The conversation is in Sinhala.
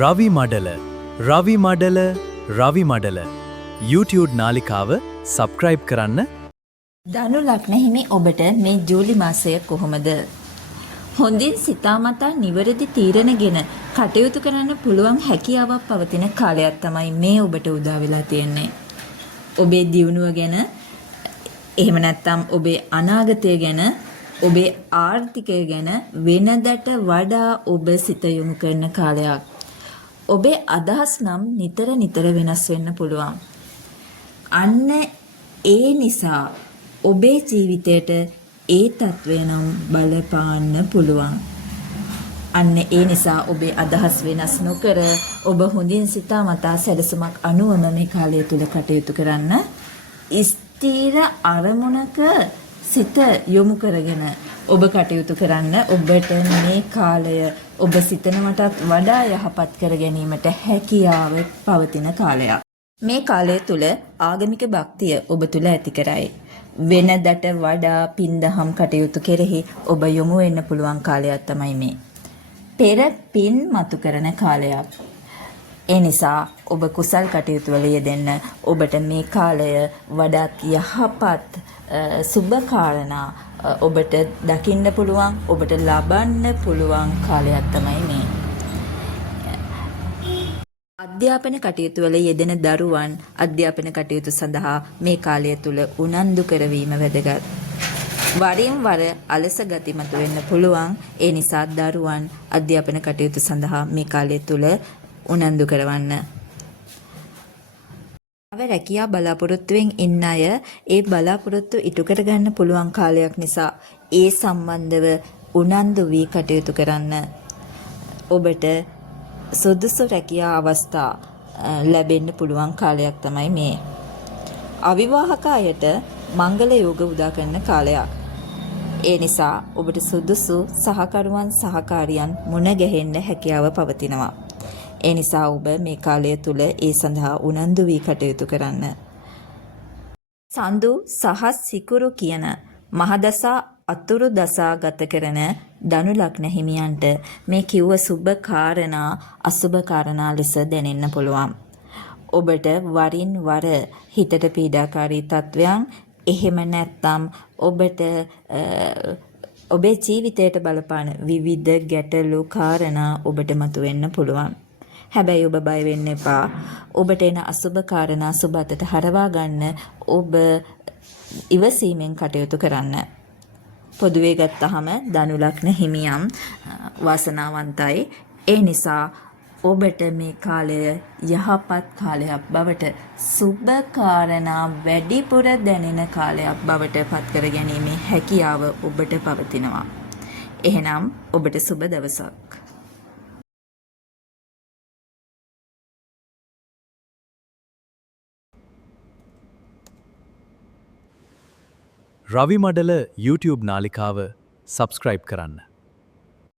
රවි මඩල රවි මඩල රවි මඩල YouTube නාලිකාව සබ්ස්ක්‍රයිබ් කරන්න. ධනු ලග්න හිමි ඔබට මේ ජූලි මාසය කොහොමද? හොඳින් සිතාමතා නිවැරදි තීරණගෙන කටයුතු කරන්න පුළුවන් හැකියාවක් පවතින කාලයක් තමයි මේ ඔබට උදා වෙලා තියෙන්නේ. ඔබේ දියුණුව ගැන, එහෙම නැත්නම් ඔබේ අනාගතය ගැන, ඔබේ ආර්ථිකය ගැන වෙනදට වඩා ඔබ සිත යොමු කරන කාලයක්. ඔබේ අදහස් නම් නිතර වෙනස් වෙන්න පුළුවන්. අන්න ඒ නිසා ඔබේ ජීවිතයට ඒ තත්වය නම් බලපාන්න පුළුවන්. අන්න ඒ නිසා ඔබේ අදහස් වෙනස් නොකර ඔබ හොඳින් සිතාමතා සැලසුමක් අනුවම මේ කාලය තුල කටයුතු කරන්න. ස්ථීර අරමුණක සිත යොමු කරගෙන ඔබ කටයුතු කරන්න. ඔබට මේ කාලය ඔබ සිතනවටත් වඩා යහපත් කර ගැනීමට හැකියාව පවතින කාලයක්. මේ කාලය තුල ආගමික භක්තිය ඔබ තුල ඇති කරයි. වෙනදට වඩා පින්දහම් කටයුතු කෙරෙහි ඔබ යොමු වෙන්න පුළුවන් කාලයක් තමයි මේ. පෙර පින් මතු කරන කාලයක්. ඒ නිසා ඔබ කුසල් කටයුතු වල යෙදෙන්න. ඔබට මේ කාලය වඩාත් යහපත් සුබ කාරණා ඔබට දකින්න පුළුවන්, ඔබට ලබන්න පුළුවන් කාලයක් තමයි මේ. අධ්‍යාපන කටයුතු වල යෙදෙන දරුවන් අධ්‍යාපන කටයුතු සඳහා මේ කාලය තුල උනන්දු කරවීම වැදගත්. වරින් වර අලස ගති මතුවෙන්න පුළුවන්. ඒ නිසා දරුවන් අධ්‍යාපන කටයුතු සඳහා මේ කාලය තුල උනන්දු කරවන්න. රැකියා බලාපොරොත්තුවෙන් ඉන්න අය ඒ බලාපොරොත්තු ඉටු කරගන්න පුළුවන් කාලයක් නිසා ඒ සම්බන්ධව උනන්දු වී කටයුතු කරන්න. ඔබට සුදුසු රැකියා අවස්ථා ලැබෙන්න පුළුවන් කාලයක් තමයි මේ. අවිවාහක අයට මංගල යෝග උදා කරන කාලයක්. ඒ නිසා ඔබට සුදුසු සහකරුවන් සහකාරියන් මුණ ගැහෙන්න හැකියාව පවතිනවා. ඒ නිසා ඔබ මේ කාලය තුල ඒ සඳහා උනන්දු වී කටයුතු කරන්න. සඳු සහ සිකුරු කියන මහදසා අතුරු දසා ගත කරන ධනු ලග්න හිමියන්ට මේ කිව්ව සුබ කාරණා අසුබ කාරණා ලෙස දැනෙන්න පුළුවන්. ඔබට වරින් වර හිතට පීඩාකාරී තත්වයන්, එහෙම නැත්නම් ඔබට ඔබේ ජීවිතයට බලපාන විවිධ ගැටලු කාරණා ඔබට මතුවෙන්න පුළුවන්. හැබැයි ඔබ බය වෙන්න එපා. ඔබට එන අසුබ කාරණා සුබ අතට හරවා ගන්න ඔබ ඉවසීමෙන් කටයුතු කරන්න. පොදුවේ ගත්තහම ධනු ලග්න හිමියන් වාසනාවන්තයි. ඒ නිසා ඔබට මේ කාලය යහපත් කාලයක් බවට, සුබ කාරණා වැඩිපුර දැනෙන කාලයක් බවට පත් කර ගැනීමේ හැකියාව ඔබට පවතිනවා. එහෙනම් ඔබට සුබ දවසක්. රවි මඩල YouTube නාලිකාව සබ්ස්ක්‍රයිබ් කරන්න.